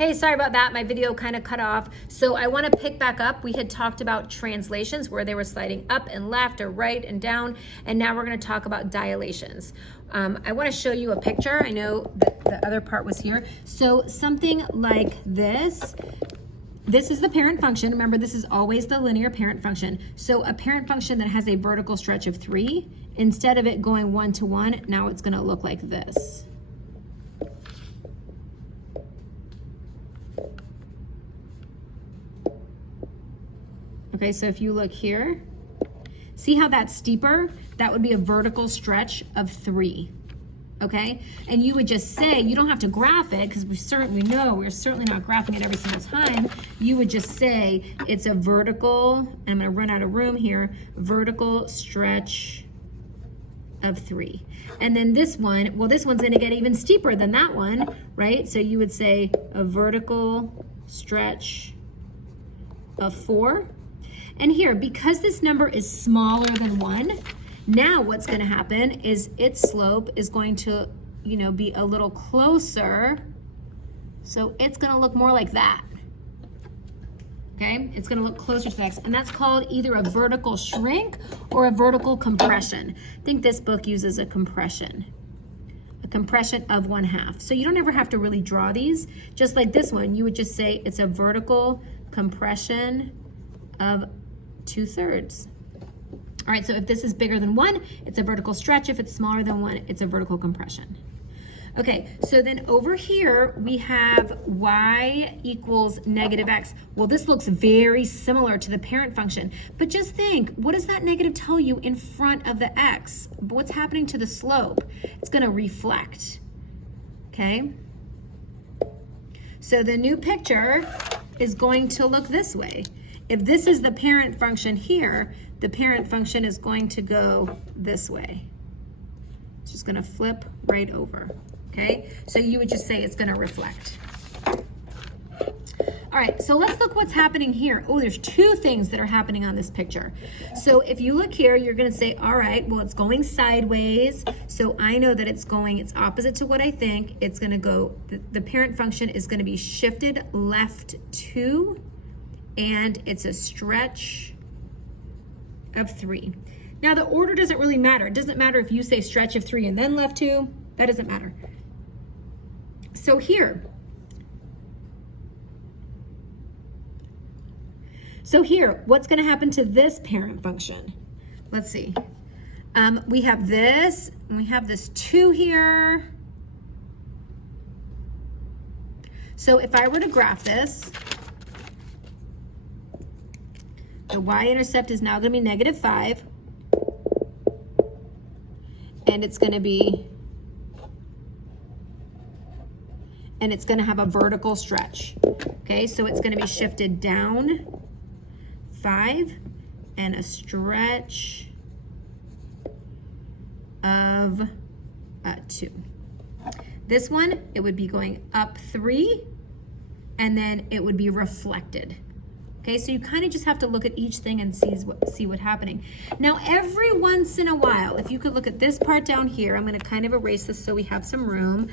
Hey, sorry about that. My video kind of cut off. So I want to pick back up. We had talked about translations where they were sliding up and left or right and down. And now we're going to talk about dilations. I want to show you a picture. I know that the other part was here. So something like this. This is the parent function. Remember, this is always the linear parent function. So a parent function that has a vertical stretch of 3, instead of it going 1 to 1, now it's going to look like this. Okay, so if you look here, see how that's steeper? That would be a vertical stretch of 3, okay? And you would just say, you don't have to graph it, because we know we're certainly not graphing it every single time. You would just say it's a vertical, and I'm gonna run out of room here, vertical stretch of 3. And then this one, well, this one's gonna get even steeper than that one, right? So you would say a vertical stretch of 4. And here, because this number is smaller than 1, now what's going to happen is its slope is going to, be a little closer. So it's going to look more like that. Okay? It's going to look closer to the X. And that's called either a vertical shrink or a vertical compression. I think this book uses a compression of 1/2. So you don't ever have to really draw these. Just like this one, you would just say it's a vertical compression of 2/3. All right, so if this is bigger than 1, it's a vertical stretch. If it's smaller than 1, it's a vertical compression. Okay, so then over here, we have y equals -x. Well, this looks very similar to the parent function, but just think, what does that negative tell you in front of the x? What's happening to the slope? It's gonna reflect, okay? So the new picture is going to look this way. If this is the parent function here, the parent function is going to go this way. It's just gonna flip right over, okay? So you would just say it's gonna reflect. All right, so let's look what's happening here. Oh, there's 2 things that are happening on this picture. So if you look here, you're gonna say, all right, well, it's going sideways. So I know that it's opposite to what I think. It's gonna go, the parent function is gonna be shifted left 2, and it's a stretch of 3. Now the order doesn't really matter. It doesn't matter if you say stretch of 3 and then left 2, that doesn't matter. So here, what's gonna happen to this parent function? Let's see. We have this, and we have this 2 here. So if I were to graph this, the y-intercept is now going to be -5, and it's going to have a vertical stretch. Okay, so it's going to be shifted down 5 and a stretch of 2. This one, it would be going up 3, and then it would be reflected. Okay, so you kind of just have to look at each thing and see what's happening. Now, every once in a while, if you could look at this part down here, I'm going to kind of erase this so we have some room.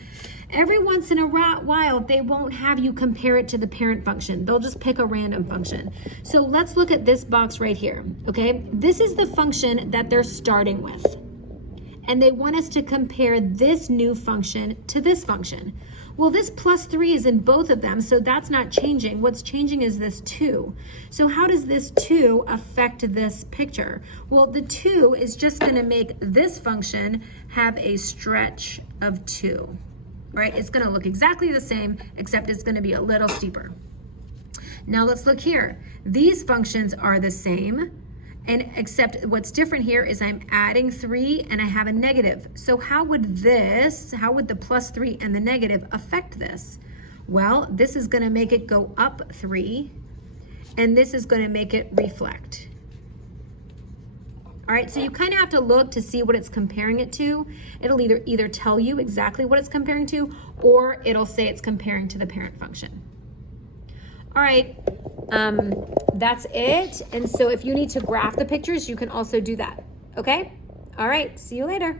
Every once in a while, they won't have you compare it to the parent function. They'll just pick a random function. So let's look at this box right here, okay? This is the function that they're starting with. And they want us to compare this new function to this function. Well, this +3 is in both of them, so that's not changing. What's changing is this 2. So how does this 2 affect this picture? Well, the 2 is just gonna make this function have a stretch of 2, right? It's gonna look exactly the same, except it's gonna be a little steeper. Now let's look here. These functions are the same, and except what's different here is I'm adding 3 and I have a negative. So how would the +3 and the negative affect this? Well, this is gonna make it go up 3, and this is gonna make it reflect. All right, so you kind of have to look to see what it's comparing it to. It'll either tell you exactly what it's comparing to, or it'll say it's comparing to the parent function. All right, that's it. And so if you need to graph the pictures, you can also do that, okay? All right, see you later.